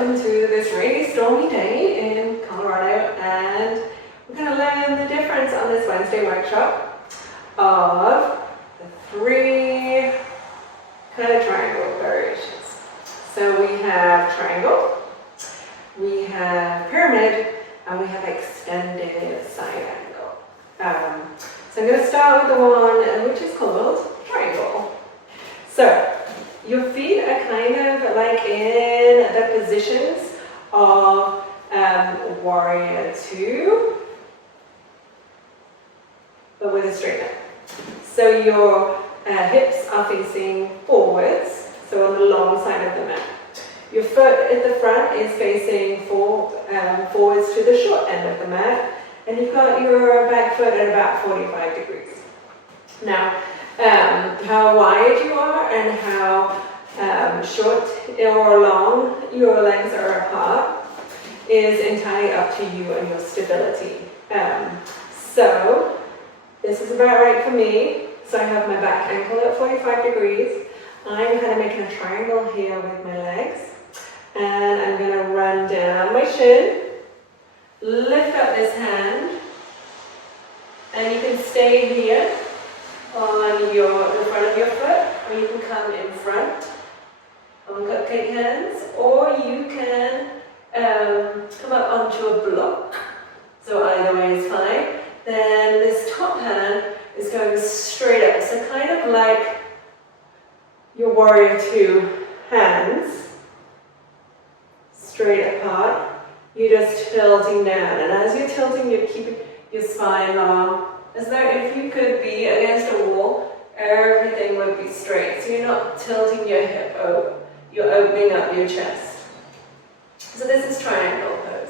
welcome to this really stormy day in Colorado, and we're going to learn the difference on this Wednesday workshop of the three kind of triangle variations. So we have triangle, we have pyramid, and we have extended side angle. So I'm going to start with the one which is called triangle. So your feet are kind of like in the positions of warrior two, but with a straight leg. So your hips are facing forwards, so on the long side of the mat. Your foot at the front is facing forwards to the short end of the mat, and you've got your back foot at about 45 degrees. Now, how wide you are and how short or long your legs are apart is entirely up to you and your stability. So this is about right for me. So I have my back ankle at 45 degrees. I'm kind of making a triangle here with my legs, and I'm going to run down my shin, lift up this hand, and you can stay here on the front of your foot, or you can come in front on cupcake hands, or you can come up onto a block. So either way is fine. Then this top hand is going straight up, so kind of like your warrior two hands, straight apart. You're just tilting down, and as you're tilting, you're keeping your spine long, as though if you could be against a wall, everything would be straight. So you're not tilting your hip over, you're opening up your chest. So this is triangle pose.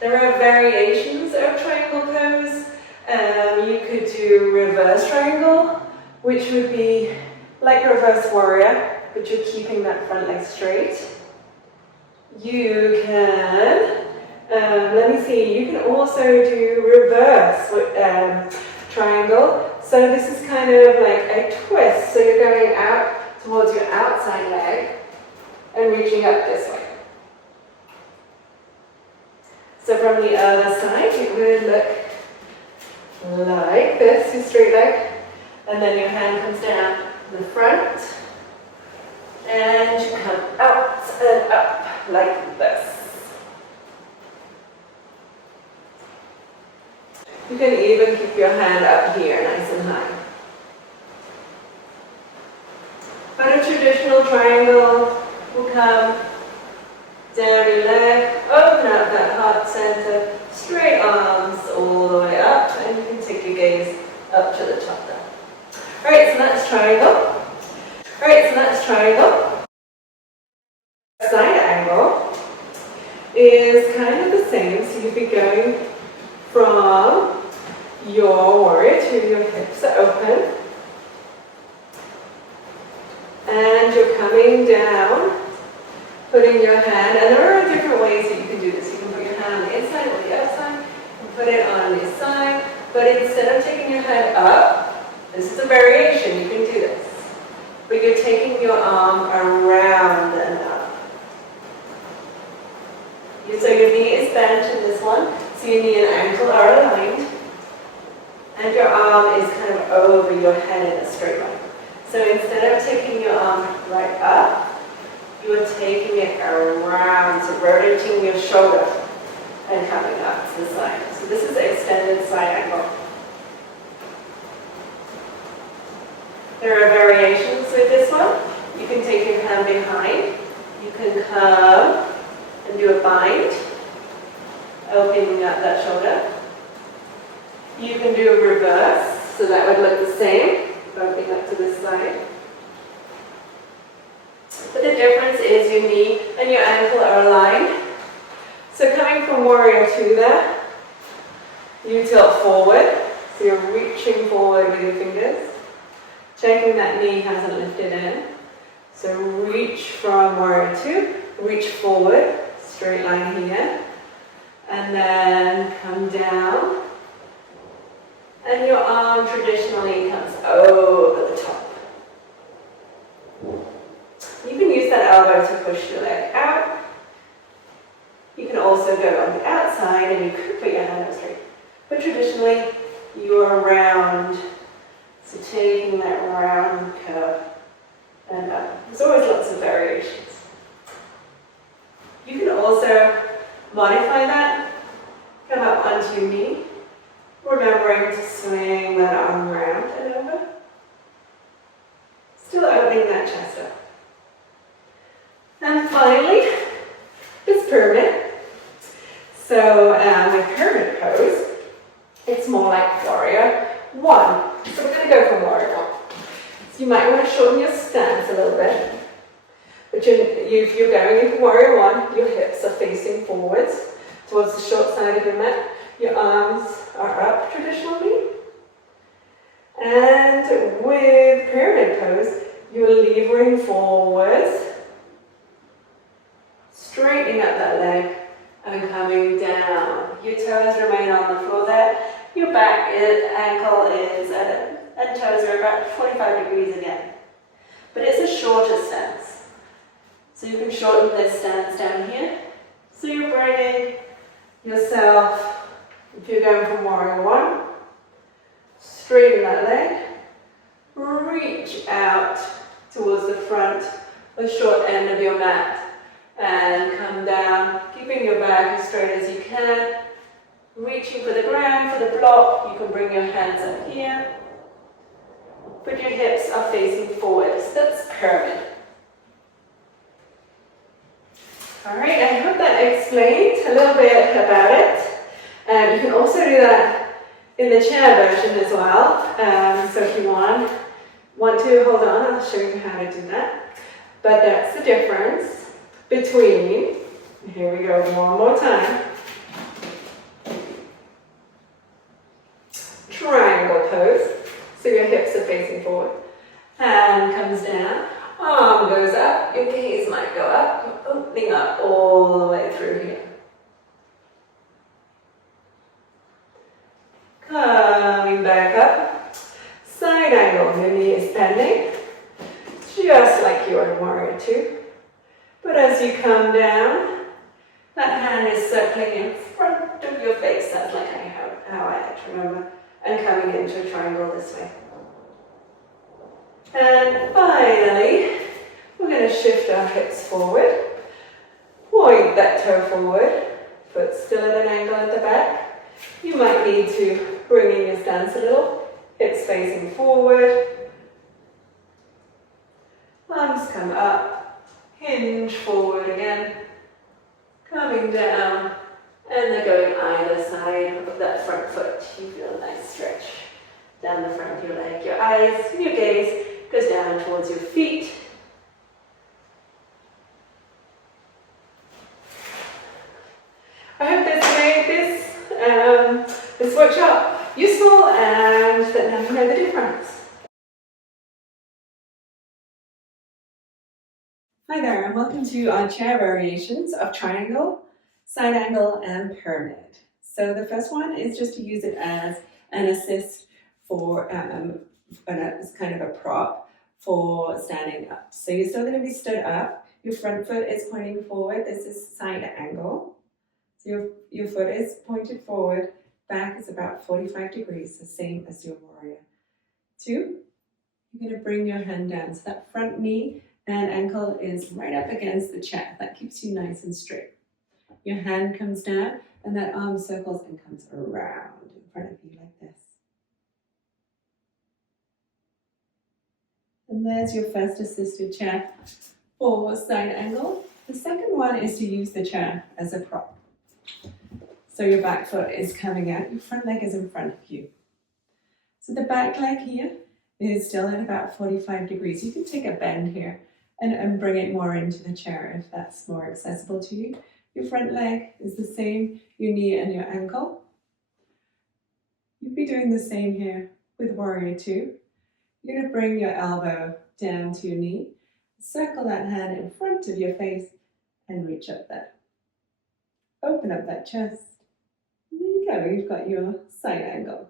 There are variations of triangle pose. You could do reverse triangle, which would be like reverse warrior, but you're keeping that front leg straight. You can, you can also do reverse triangle. So this is kind of like a twist. So you're going out towards your outside leg and reaching up this way. So from the other side, it would look like this, your straight leg, and then your hand comes down the front, and you come out and up like this. You can even keep your hand up here nice and high. But a traditional triangle will come down your leg, open up that heart center, straight arms all the way up, and you can take your gaze up to the top there. Alright, so that's triangle. Side angle is kind of the same, so you'd be going from your warrior to your hips are open, and you're coming down, putting your hand, and there are different ways that you can do this. You can put your hand on the inside or the outside, and put it on the side, but instead of taking your head up, this is a variation, you can do this, but you're taking your arm around and up. So your knee is bent in this one, so your knee and ankle are aligned, and your arm is kind of over your head in a straight line. So instead of taking your arm right up, you are taking it around, so rotating your shoulder and coming up to the side. So this is extended side angle. There are variations with this one. You can take your hand behind. You can come and do a bind, opening up that shoulder. You can do a reverse, so that would look the same, opening up to this side. But the difference is your knee and your ankle are aligned. So coming from warrior two there, you tilt forward, so you're reaching forward with your fingers. Checking that knee hasn't lifted in. So reach from warrior two, reach forward, straight line here, and then come down. And your arm traditionally comes over the top. You can use that elbow to push your leg out, traditionally you are round. So taking that round curve and up. There's always lots of variations. You can also modify that. Come up onto your knee, remembering to swing that arm around and over. Still opening that chest up. And finally, this pyramid. So with pyramid pose, it's more like warrior one. So we're going to go for warrior one. So you might want to shorten your stance a little bit. But if you're going into warrior one, your hips are facing forwards towards the short side of your mat. Your arms are up traditionally. And with pyramid pose, you're levering forwards, straightening up that leg and coming down. Your toes remain on the floor there. Your back ankle is and toes are about 45 degrees again. But it's a shorter stance. So you can shorten this stance down here. So you're bringing yourself, if you're going from warrior one, straighten that leg, reach out towards the front, the short end of your mat, and come down, keeping your back as straight as you can, reaching for the ground, for the block. You can bring your hands up here, but your hips are facing forward. So that's pyramid. Alright, I hope that explained a little bit about it. You can also do that in the chair version as well. So if you want to hold on, I'll show you how to do that. But that's the difference between, here we go one more time, triangle pose. So your hips are facing forward. Hand comes down, arm goes up, your gaze might go up, you're opening up all the way through here. Coming back up, side angle, your knee is bending, just like you are in warrior two. But as you come down, that hand is circling in front of your face. That's like how I like to remember. And coming into a triangle this way. And finally, we're going to shift our hips forward. Point that toe forward. Foot still at an angle at the back. You might need to bring in your stance a little. Hips facing forward. Arms come up. Hinge forward again. Coming down. And they're going either side of that front foot. You feel a nice stretch down the front of your leg. Your eyes, your gaze goes down towards your feet. I hope this made this workshop useful and that now you know the difference. Hi there, and welcome to our chair variations of triangle, side angle, and pyramid. So the first one is just to use it as an assist for, as kind of a prop for standing up. So you're still going to be stood up. Your front foot is pointing forward. This is side angle. So your foot is pointed forward. Back is about 45 degrees, the same as your warrior. Two, you're going to bring your hand down. So that front knee and ankle is right up against the chair. That keeps you nice and straight. Your hand comes down and that arm circles and comes around in front of you like this. And there's your first assisted chair for side angle. The second one is to use the chair as a prop. So your back foot is coming out, your front leg is in front of you. So the back leg here is still at about 45 degrees. You can take a bend here and bring it more into the chair if that's more accessible to you. Your front leg is the same, your knee and your ankle. You'd be doing the same here with warrior two. You're going to bring your elbow down to your knee, circle that hand in front of your face and reach up there. Open up that chest. And there you go, you've got your side angle.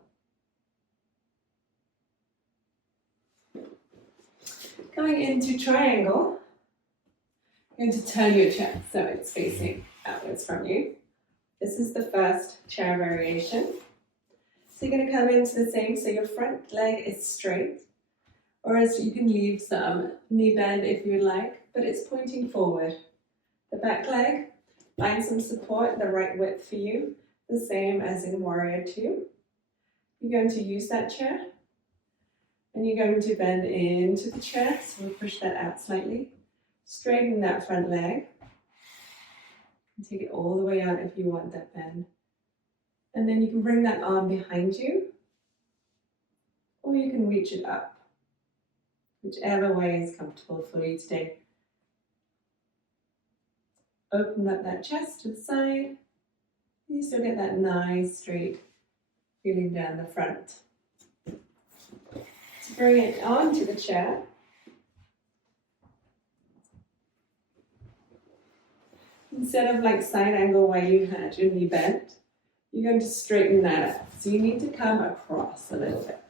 Going into triangle, you're going to turn your chair so it's facing outwards from you. This is the first chair variation. So you're going to come into the same, so your front leg is straight, or as you can leave some knee bend if you like, but it's pointing forward. The back leg, find some support, the right width for you, the same as in Warrior Two. You're going to use that chair, and you're going to bend into the chair, so we'll push that out slightly. Straighten that front leg, and take it all the way out if you want that bend. And then you can bring that arm behind you, or you can reach it up, whichever way is comfortable for you today. Open up that chest to the side. You still get that nice straight feeling down the front. So bring it onto the chair. Instead of like side angle where you had your knee bent, you're going to straighten that up. So you need to come across a little bit.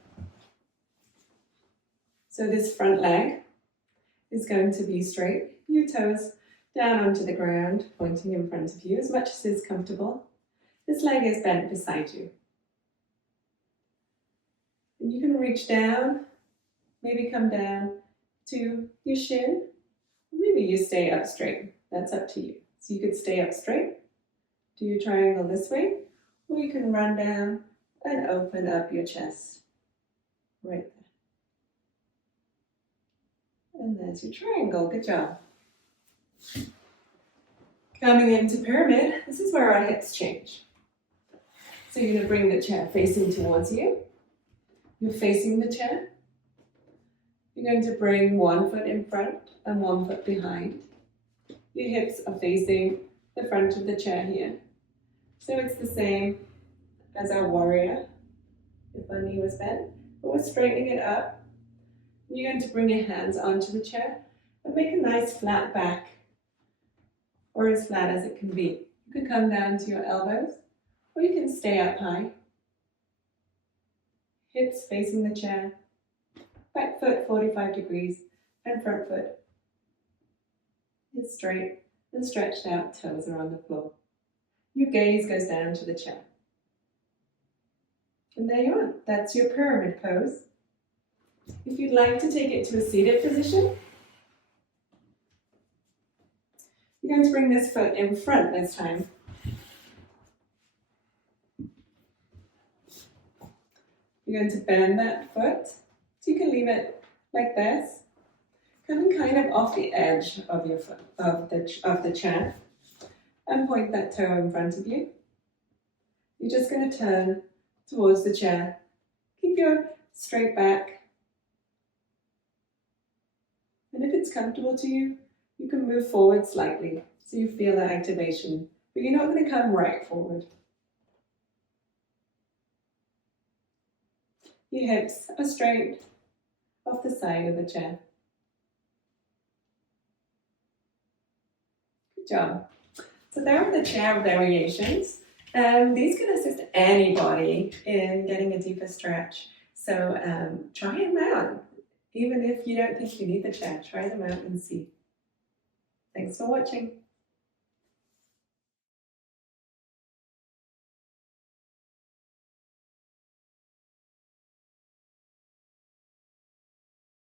So this front leg is going to be straight. Your toes down onto the ground, pointing in front of you as much as is comfortable. This leg is bent beside you. And you can reach down, maybe come down to your shin. Maybe you stay up straight. That's up to you. So you could stay up straight, do your triangle this way, or you can run down and open up your chest right there. And there's your triangle. Good job. Coming into pyramid, this is where our hips change. So you're going to bring the chair facing towards you. You're facing the chair. You're going to bring one foot in front and one foot behind. Your hips are facing the front of the chair here. So it's the same as our warrior, if our knee was bent, but we're straightening it up. You're going to bring your hands onto the chair and make a nice flat back, or as flat as it can be. You can come down to your elbows, or you can stay up high. Hips facing the chair, back foot 45 degrees, and front foot is straight and stretched out, toes are on the floor. Your gaze goes down to the chair. And there you are. That's your pyramid pose. If you'd like to take it to a seated position, you're going to bring this foot in front this time. You're going to bend that foot, so you can leave it like this, coming kind of off the edge of your foot, of the chair, and point that toe in front of you. You're just going to turn towards the chair. Keep your straight back. And if it's comfortable to you, you can move forward slightly so you feel that activation, but you're not going to come right forward. Your hips are straight off the side of the chair. Good job. So there are the chair variations. These can assist anybody in getting a deeper stretch. So try them out. Even if you don't think you need the chair, try them out and see. Thanks for watching.